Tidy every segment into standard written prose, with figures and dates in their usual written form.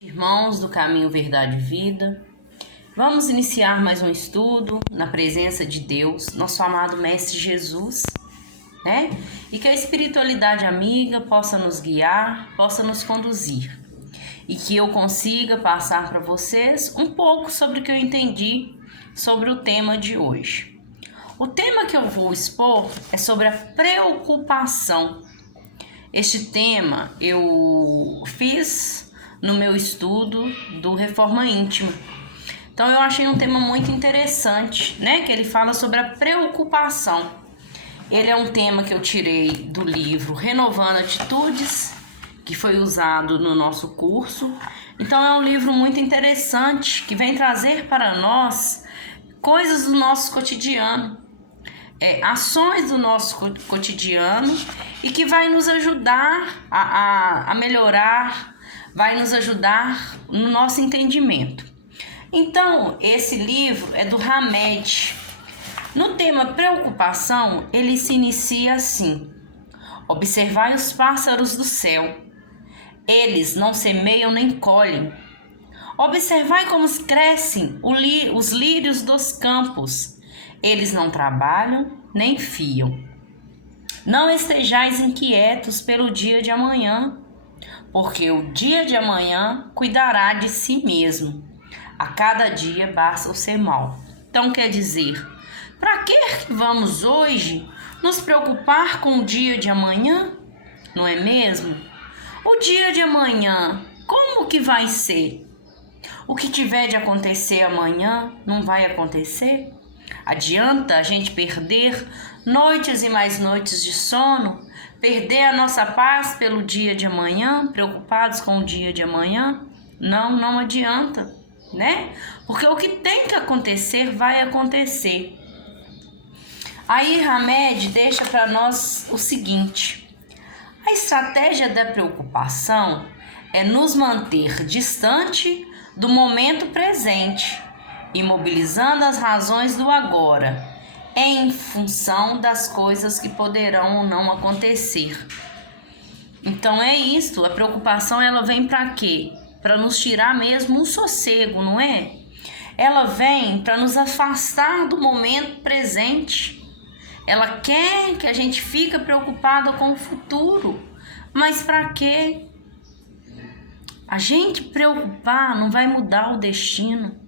Irmãos do Caminho Verdade e Vida, vamos iniciar mais um estudo na presença de Deus, nosso amado Mestre Jesus, né? E que a espiritualidade amiga possa nos guiar, possa nos conduzir e que eu consiga passar para vocês um pouco sobre o que eu entendi sobre o tema de hoje. O tema que eu vou expor é sobre a preocupação. Este tema eu fiz no meu estudo do Reforma Íntima. Então eu achei um tema muito interessante, né? Que ele fala sobre a preocupação. Ele é um tema que eu tirei do livro Renovando Atitudes, que foi usado no nosso curso. Então é um livro muito interessante que vem trazer para nós coisas do nosso cotidiano, ações do nosso cotidiano e que vai nos ajudar a melhorar, vai nos ajudar no nosso entendimento. Então, esse livro é do Hamed. No tema preocupação, ele se inicia assim: observai os pássaros do céu, eles não semeiam nem colhem. Observai como crescem os lírios dos campos, eles não trabalham nem fiam. Não estejais inquietos pelo dia de amanhã, porque o dia de amanhã cuidará de si mesmo. A cada dia basta o seu mal. Então quer dizer, para que vamos hoje nos preocupar com o dia de amanhã? Não é mesmo? O dia de amanhã, como que vai ser? O que tiver de acontecer amanhã não vai acontecer? Adianta a gente perder noites e mais noites de sono, perder a nossa paz pelo dia de amanhã, preocupados com o dia de amanhã? Não adianta, né? Porque o que tem que acontecer vai acontecer. Aí Hamed deixa para nós o seguinte: a estratégia da preocupação é nos manter distante do momento presente, imobilizando as razões do agora, em função das coisas que poderão ou não acontecer. Então é isso, a preocupação ela vem para quê? Para nos tirar mesmo um sossego, não é? Ela vem para nos afastar do momento presente. Ela quer que a gente fique preocupado com o futuro. Mas para quê? A gente preocupar não vai mudar o destino.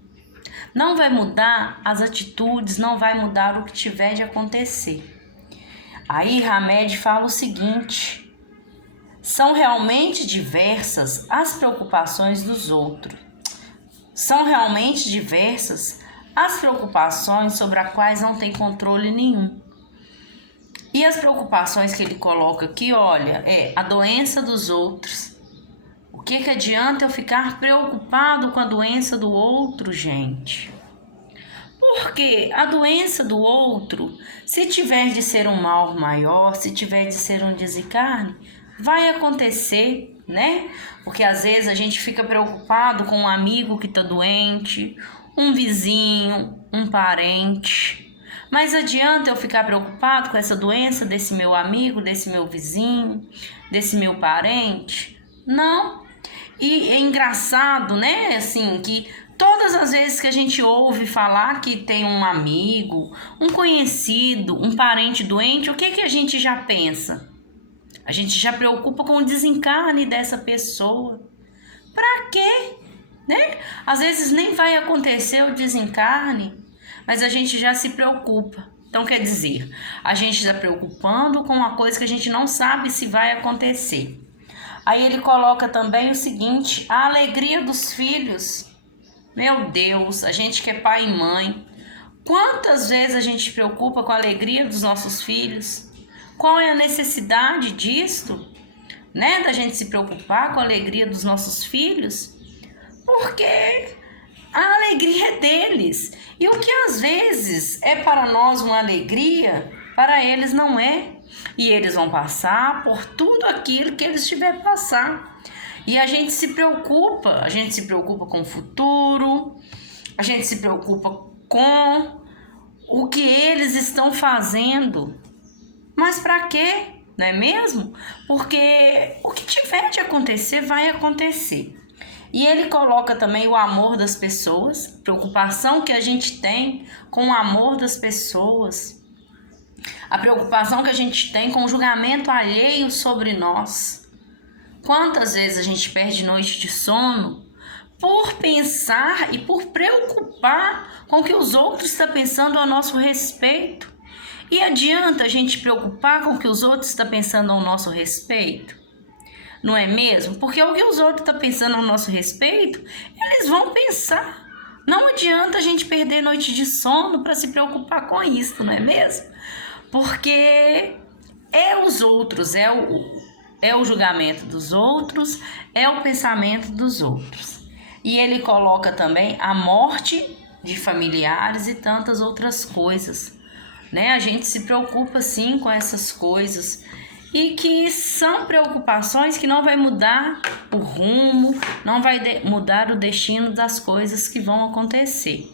Não vai mudar as atitudes, não vai mudar o que tiver de acontecer. Aí Hamed fala o seguinte: são realmente diversas as preocupações dos outros. São realmente diversas as preocupações sobre as quais não tem controle nenhum. E as preocupações que ele coloca aqui, olha, é a doença dos outros. O que adianta eu ficar preocupado com a doença do outro, gente? Porque a doença do outro, se tiver de ser um mal maior, se tiver de ser um desencarne, vai acontecer, né? Porque às vezes a gente fica preocupado com um amigo que está doente, um vizinho, um parente. Mas adianta eu ficar preocupado com essa doença desse meu amigo, desse meu vizinho, desse meu parente? Não. E é engraçado, né? Assim, que todas as vezes que a gente ouve falar que tem um amigo, um conhecido, um parente doente, o que a gente já pensa? A gente já preocupa com o desencarne dessa pessoa. Pra quê? Né? Às vezes nem vai acontecer o desencarne, mas a gente já se preocupa. Então, quer dizer, a gente está preocupando com uma coisa que a gente não sabe se vai acontecer. Aí ele coloca também o seguinte: a alegria dos filhos. Meu Deus, a gente que é pai e mãe, quantas vezes a gente se preocupa com a alegria dos nossos filhos? Qual é a necessidade disto, né? Da gente se preocupar com a alegria dos nossos filhos? Porque a alegria é deles. E o que às vezes é para nós uma alegria, para eles não é. E eles vão passar por tudo aquilo que eles tiverem que passar. E a gente se preocupa com o futuro, a gente se preocupa com o que eles estão fazendo. Mas para quê? Não é mesmo? Porque o que tiver de acontecer, vai acontecer. E ele coloca também o amor das pessoas, preocupação que a gente tem com o amor das pessoas, a preocupação que a gente tem com o julgamento alheio sobre nós. Quantas vezes a gente perde noite de sono por pensar e por preocupar com o que os outros estão pensando a nosso respeito? E adianta a gente preocupar com o que os outros estão pensando ao nosso respeito? Não é mesmo? Porque o que os outros estão pensando ao nosso respeito, eles vão pensar. Não adianta a gente perder noite de sono para se preocupar com isso, não é mesmo? Porque é os outros, é o julgamento dos outros, é o pensamento dos outros. E ele coloca também a morte de familiares e tantas outras coisas, né? A gente se preocupa sim com essas coisas e que são preocupações que não vai mudar o rumo, não vai mudar o destino das coisas que vão acontecer.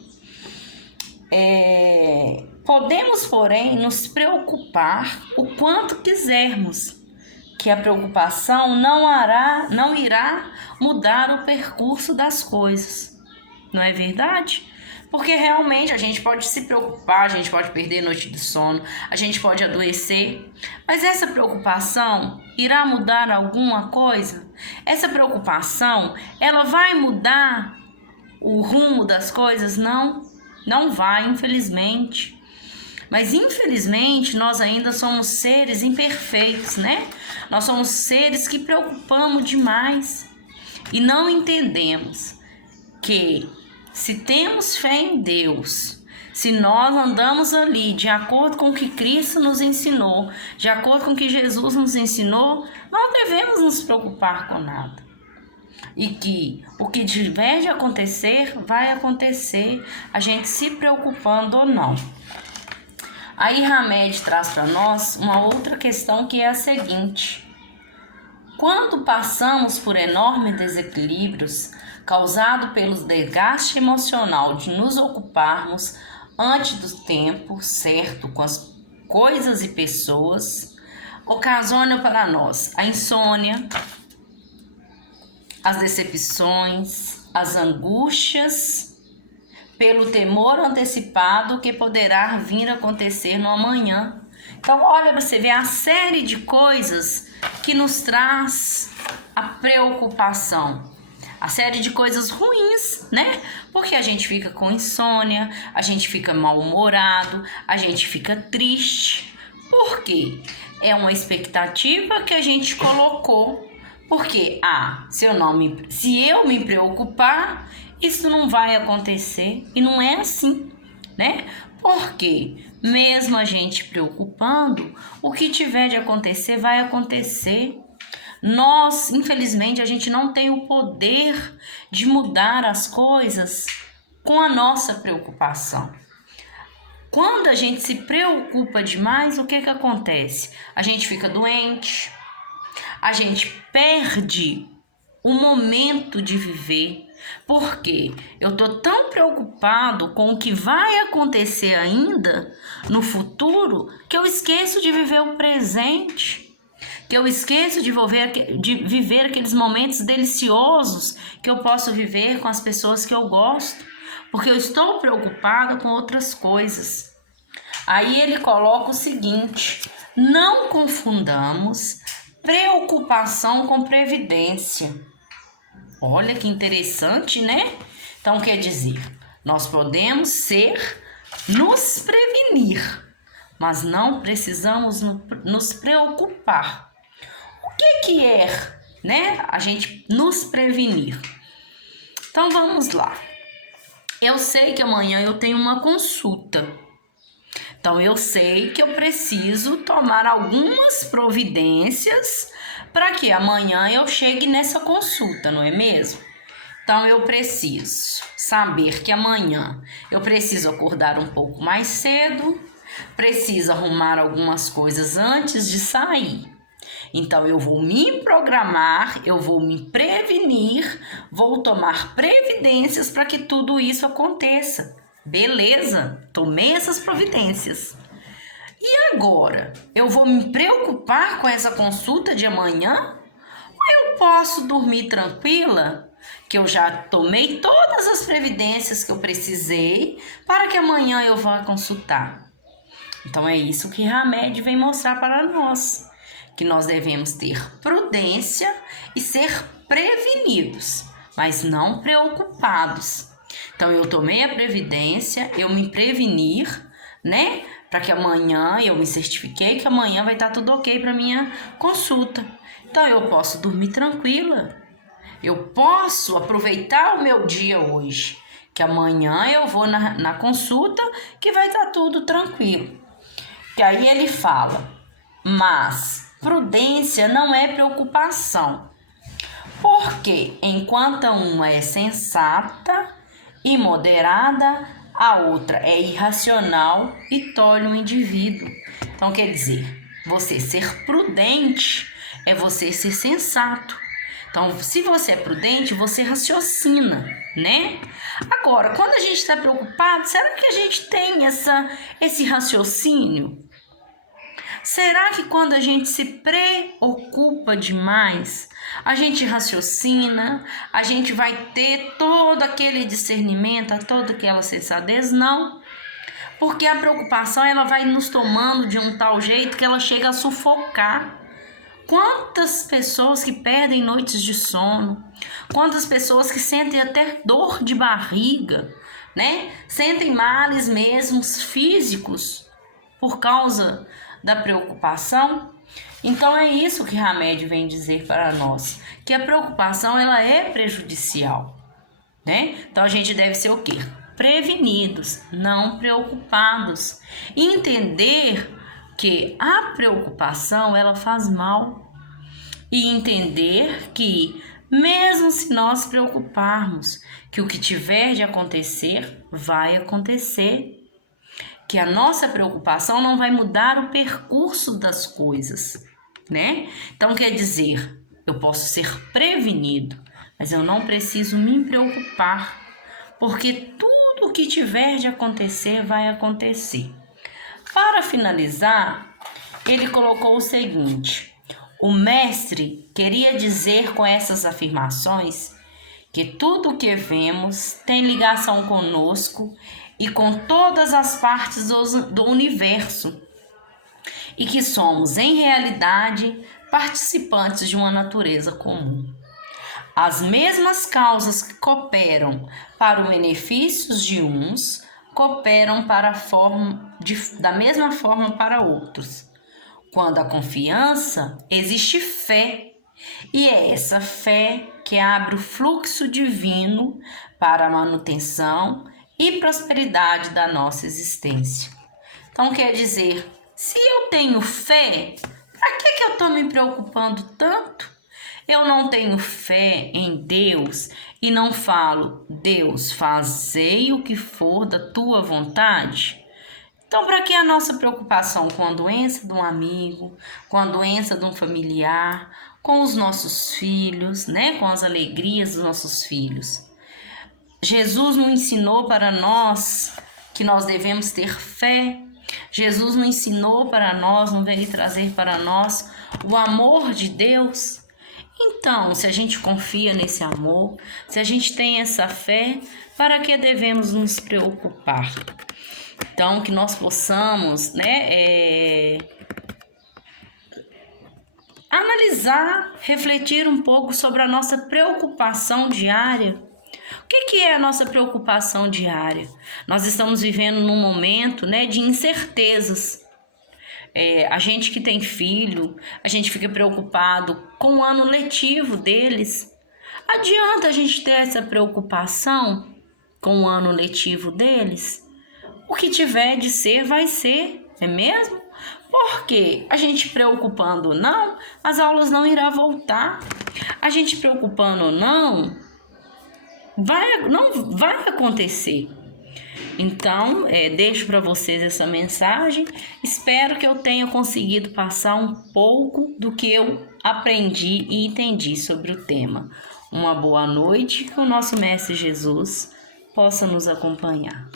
Podemos, porém, nos preocupar o quanto quisermos, que a preocupação não irá mudar o percurso das coisas. Não é verdade? Porque realmente a gente pode se preocupar, a gente pode perder noite de sono, a gente pode adoecer, mas essa preocupação irá mudar alguma coisa? Essa preocupação, ela vai mudar o rumo das coisas? Não vai, infelizmente. Mas infelizmente nós ainda somos seres imperfeitos, né? Nós somos seres que preocupamos demais e não entendemos que se temos fé em Deus, se nós andamos ali de acordo com o que Cristo nos ensinou, de acordo com o que Jesus nos ensinou, não devemos nos preocupar com nada. E que o que tiver de acontecer, vai acontecer, a gente se preocupando ou não. Aí Hamed traz para nós uma outra questão que é a seguinte: quando passamos por enormes desequilíbrios causados pelo desgaste emocional de nos ocuparmos antes do tempo certo com as coisas e pessoas, ocasiona para nós a insônia, as decepções, as angústias, pelo temor antecipado que poderá vir a acontecer no amanhã. Então, olha, você vê a série de coisas que nos traz a preocupação. A série de coisas ruins, né? Porque a gente fica com insônia, a gente fica mal-humorado, a gente fica triste. Por quê? É uma expectativa que a gente colocou. Porque, se eu me preocupar, isso não vai acontecer. E não é assim, né? Porque mesmo a gente preocupando, o que tiver de acontecer, vai acontecer. Nós, infelizmente, a gente não tem o poder de mudar as coisas com a nossa preocupação. Quando a gente se preocupa demais, o que acontece? A gente fica doente, a gente perde o momento de viver, porque eu tô tão preocupado com o que vai acontecer ainda no futuro que eu esqueço de viver o presente. Que eu esqueço de viver aqueles momentos deliciosos que eu posso viver com as pessoas que eu gosto, porque eu estou preocupada com outras coisas. Aí ele coloca o seguinte: não confundamos preocupação com previdência. Olha que interessante, né? Então quer dizer, nós podemos nos prevenir, mas não precisamos nos preocupar. O que é, né, a gente nos prevenir? Então vamos lá. Eu sei que amanhã eu tenho uma consulta. Então eu sei que eu preciso tomar algumas providências para que amanhã eu chegue nessa consulta, não é mesmo? Então eu preciso saber que amanhã eu preciso acordar um pouco mais cedo, preciso arrumar algumas coisas antes de sair. Então eu vou me programar, eu vou me prevenir, vou tomar previdências para que tudo isso aconteça. Beleza, tomei essas providências. E agora, eu vou me preocupar com essa consulta de amanhã? Ou eu posso dormir tranquila, que eu já tomei todas as previdências que eu precisei para que amanhã eu vá consultar. Então é isso que Hamed vem mostrar para nós, que nós devemos ter prudência e ser prevenidos, mas não preocupados. Então eu tomei a previdência, eu me prevenir, né? Para que amanhã eu me certifiquei que amanhã vai estar tudo ok para minha consulta. Então eu posso dormir tranquila. Eu posso aproveitar o meu dia hoje, que amanhã eu vou na consulta que vai estar tudo tranquilo. Que aí ele fala, mas prudência não é preocupação, porque enquanto uma é sensata e moderada, a outra é irracional e tolhe o indivíduo. Então quer dizer, você ser prudente é você ser sensato. Então, se você é prudente, você raciocina, né? Agora, quando a gente está preocupado, será que a gente tem esse raciocínio? Será que quando a gente se preocupa demais, a gente raciocina, a gente vai ter todo aquele discernimento, toda aquela sensatez? Não. Porque a preocupação ela vai nos tomando de um tal jeito que ela chega a sufocar. Quantas pessoas que perdem noites de sono, quantas pessoas que sentem até dor de barriga, né? Sentem males mesmo físicos por causa da preocupação. Então é isso que Hamed vem dizer para nós, que a preocupação ela é prejudicial, né? Então a gente deve ser o quê? Prevenidos, não preocupados. E entender que a preocupação ela faz mal. E entender que mesmo se nós preocuparmos que o que tiver de acontecer, vai acontecer. Que a nossa preocupação não vai mudar o percurso das coisas, né? Então quer dizer, eu posso ser prevenido, mas eu não preciso me preocupar, porque tudo o que tiver de acontecer vai acontecer. Para finalizar, ele colocou o seguinte: o mestre queria dizer com essas afirmações que tudo o que vemos tem ligação conosco e com todas as partes do universo, e que somos, em realidade, participantes de uma natureza comum. As mesmas causas que cooperam para o benefício de uns, cooperam da mesma forma para outros. Quando a confiança, existe fé, e é essa fé que abre o fluxo divino para a manutenção e prosperidade da nossa existência. Então quer dizer, se eu tenho fé, para que eu estou me preocupando tanto? Eu não tenho fé em Deus e não falo, Deus, fazei o que for da tua vontade. Então, para que a nossa preocupação com a doença de um amigo, com a doença de um familiar, com os nossos filhos, né? Com as alegrias dos nossos filhos? Jesus nos ensinou para nós que nós devemos ter fé. Jesus nos ensinou para nós, não veio trazer para nós o amor de Deus. Então, se a gente confia nesse amor, se a gente tem essa fé, para que devemos nos preocupar? Então, que nós possamos, né, analisar, refletir um pouco sobre a nossa preocupação diária. O que é a nossa preocupação diária? Nós estamos vivendo num momento, né, de incertezas. A gente que tem filho, a gente fica preocupado com o ano letivo deles. Adianta a gente ter essa preocupação com o ano letivo deles? O que tiver de ser, vai ser, é mesmo? Porque a gente preocupando ou não, as aulas não irão voltar. A gente preocupando ou não vai acontecer. Então, deixo para vocês essa mensagem. Espero que eu tenha conseguido passar um pouco do que eu aprendi e entendi sobre o tema. Uma boa noite, que o nosso Mestre Jesus possa nos acompanhar.